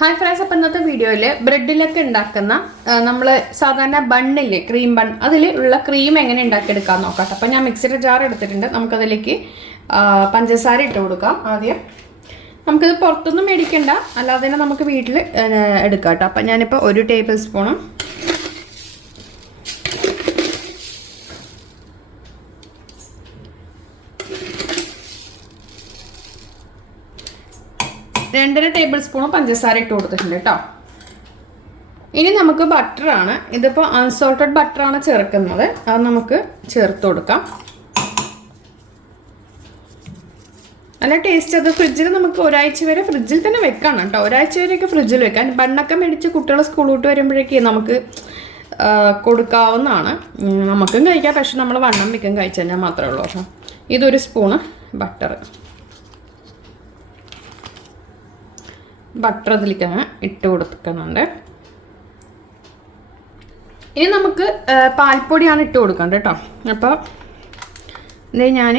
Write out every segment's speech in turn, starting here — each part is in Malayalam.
ഹായ് ഫ്രണ്ട്സ് അപ്പം ഇന്നത്തെ വീഡിയോയിൽ ബ്രെഡിലൊക്കെ ഉണ്ടാക്കുന്ന നമ്മൾ സാധാരണ ബണ്ണില്ലേ ക്രീം ബൺ അതിൽ ഉള്ള ക്രീം എങ്ങനെ ഉണ്ടാക്കിയെടുക്കാൻ നോക്കാം അപ്പം ഞാൻ മിക്സിയുടെ ജാർ എടുത്തിട്ടുണ്ട്. നമുക്കതിലേക്ക് പഞ്ചസാര ഇട്ട് കൊടുക്കാം ആദ്യം. നമുക്കിത് പുറത്തൊന്നും മേടിക്കണ്ട. അല്ലാതെ തന്നെ നമുക്ക് വീട്ടിൽ എടുക്കാം കേട്ടോ. അപ്പം ഞാനിപ്പോൾ ഒരു ടേബിൾ സ്പൂണും രണ്ടര ടേബിൾ സ്പൂൺ പഞ്ചസാര ഇട്ട് കൊടുത്തിട്ടുണ്ട് കേട്ടോ ഇനി നമുക്ക് ബട്ടറാണ് ഇതിപ്പോൾ അൺസോൾട്ടഡ് ബട്ടറാണ് ചേർക്കുന്നത്. അത് നമുക്ക് ചേർത്ത് കൊടുക്കാം. നല്ല ടേസ്റ്റ് അത് ഫ്രിഡ്ജിൽ നമുക്ക് ഒരാഴ്ച വരെ ഫ്രിഡ്ജിൽ തന്നെ വെക്കണം കേട്ടോ ഒരാഴ്ച വരെയൊക്കെ ഫ്രിഡ്ജിൽ വെക്കാൻ ബണ്ണൊക്കെ മേടിച്ച് കുട്ടികൾ സ്കൂൾ വിട്ട് വരുമ്പോഴേക്ക് നമുക്ക് കൊടുക്കാവുന്നതാണ്. നമുക്കും കഴിക്കാം. പക്ഷെ നമ്മൾ വണ്ണം വെക്കും. കഴിച്ചു കഴിഞ്ഞാൽ മാത്രമേ ഉള്ളൂ. കേട്ടോ ഇതൊരു സ്പൂണ് ബട്ടർ ബട്ടർ അതിലേക്ക് അങ്ങ് ഇട്ട് കൊടുക്കുന്നുണ്ട്. ഇനി നമുക്ക് പാൽപ്പൊടിയാണ് ഇട്ട് കൊടുക്കേണ്ടത് കേട്ടോ. അപ്പോൾ ഇത് ഞാൻ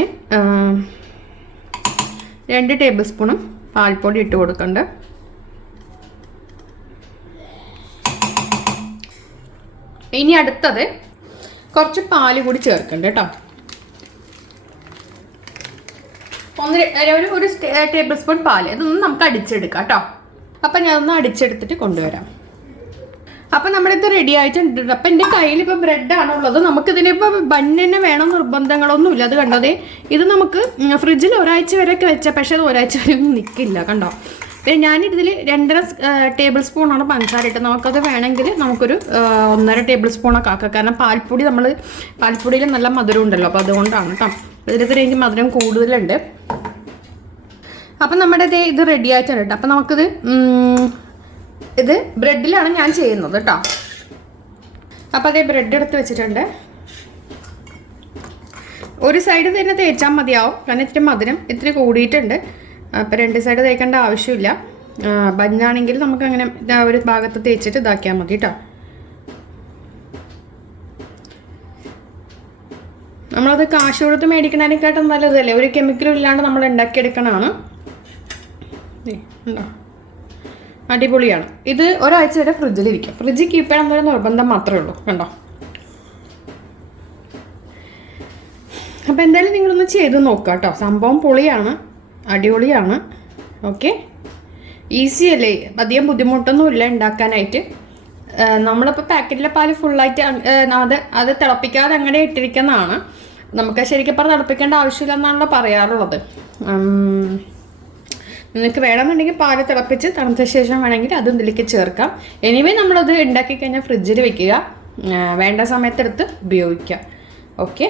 രണ്ട് ടേബിൾ സ്പൂണും പാൽപ്പൊടി ഇട്ട് കൊടുക്കുന്നുണ്ട് ഇനി അടുത്തത് കുറച്ച് പാൽ കൂടി ചേർക്കുന്നുണ്ട് കേട്ടോ. ഒന്ന് ഒരു ഒരു ടേബിൾ സ്പൂൺ പാൽ. ഇതൊന്നും നമുക്ക് അടിച്ചെടുക്കാം കേട്ടോ. അപ്പം ഞാൻ ഒന്ന് അടിച്ചെടുത്തിട്ട് കൊണ്ടുവരാം. അപ്പം നമ്മളിത് റെഡി ആയിട്ടുണ്ട് അപ്പം എന്റെ കയ്യിൽ ഇപ്പോൾ ബ്രെഡാണ് ഉള്ളത്? നമുക്കിതിനിപ്പോൾ ബണ്ണിന് വേണം നിർബന്ധങ്ങളൊന്നുമില്ല. അത് കണ്ടതേ ഇത് നമുക്ക് ഫ്രിഡ്ജിൽ ഒരാഴ്ച വരെയൊക്കെ വെച്ച പക്ഷേ അത് ഒരാഴ്ച വരെ ഒന്നും നിൽക്കില്ല കണ്ടോ? പിന്നെ ഞാനിതിൽ രണ്ടര ടേബിൾ സ്പൂണാണ് പഞ്ചസാര ഇട്ടത്. നമുക്കത് വേണമെങ്കിൽ നമുക്കൊരു ഒന്നര ടേബിൾ സ്പൂണൊക്കെ ആക്കാം. കാരണം പാൽപ്പൊടി നമ്മൾ പാൽപ്പൊടിയിൽ നല്ല മധുരം ഉണ്ടല്ലോ അപ്പോൾ അതുകൊണ്ടാണ് കേട്ടോ ഇതിലൊക്കെ എനിക്ക് മധുരം കൂടുതലുണ്ട്. അപ്പം നമ്മുടെ ദേ ഇത് റെഡി ആയിട്ടുണ്ട് കേട്ടോ. അപ്പം നമുക്കിത് ഇത് ബ്രെഡിലാണ് ഞാൻ ചെയ്യുന്നത് കേട്ടോ. അപ്പം അതേ ബ്രെഡ് എടുത്ത് വെച്ചിട്ടുണ്ട്. ഒരു സൈഡ് തന്നെ തേച്ചാൽ മതിയാവും. കാരണം ഇത്തിരി മധുരം ഇത്തിരി കൂടിയിട്ടുണ്ട്. അപ്പം രണ്ട് സൈഡ് തേക്കേണ്ട ആവശ്യമില്ല. ബന്നാണെങ്കിൽ നമുക്ക് അങ്ങനെ ഇതാ ഒരു ഭാഗത്ത് തേച്ചിട്ട് ഇതാക്കിയാൽ മതി കേട്ടോ. നമ്മളത് കാശ് കൊടുത്ത് മേടിക്കണതിനെക്കാട്ടും നല്ലതല്ലേ? ഒരു കെമിക്കലും ഇല്ലാണ്ട് നമ്മൾ ഉണ്ടാക്കിയെടുക്കണമാണ് അടിപൊളിയാണ്. ഇത് ഒരാഴ്ച വരെ ഫ്രിഡ്ജിൽ ഇരിക്കും. ഫ്രിഡ്ജിൽ കീപ്പ് ചെയ്യണം എന്നൊരു നിർബന്ധം മാത്രമേ ഉള്ളൂ. കണ്ടോ? അപ്പോൾ എന്തായാലും നിങ്ങളൊന്ന് ചെയ്ത് നോക്കുക കേട്ടോ. സംഭവം പൊളിയാണ്. അടിപൊളിയാണ്. ഓക്കെ? ഈസി അല്ലേ? അധികം ബുദ്ധിമുട്ടൊന്നുമില്ല ഉണ്ടാക്കാനായിട്ട്. നമ്മളിപ്പോൾ പാക്കറ്റിലെ പാൽ ഫുള്ളായിട്ട് അത് അത് തിളപ്പിക്കാതെ അങ്ങനെ ഇട്ടിരിക്കുന്നതാണ്. നമുക്ക് ശരിക്കും പറഞ്ഞാൽ തിളപ്പിക്കേണ്ട ആവശ്യമില്ലെന്നാണല്ലോ പറയാറുള്ളത്. നിങ്ങൾക്ക് വേണമെന്നുണ്ടെങ്കിൽ പാൽ തിളപ്പിച്ച് തണുത്ത ശേഷം വേണമെങ്കിൽ അതും ഇതിലേക്ക് ചേർക്കാം. എനിവേ നമ്മളത് ഉണ്ടാക്കി കഴിഞ്ഞാൽ ഫ്രിഡ്ജിൽ വെക്കുക. വേണ്ട സമയത്തെടുത്ത് ഉപയോഗിക്കാം ഓക്കെ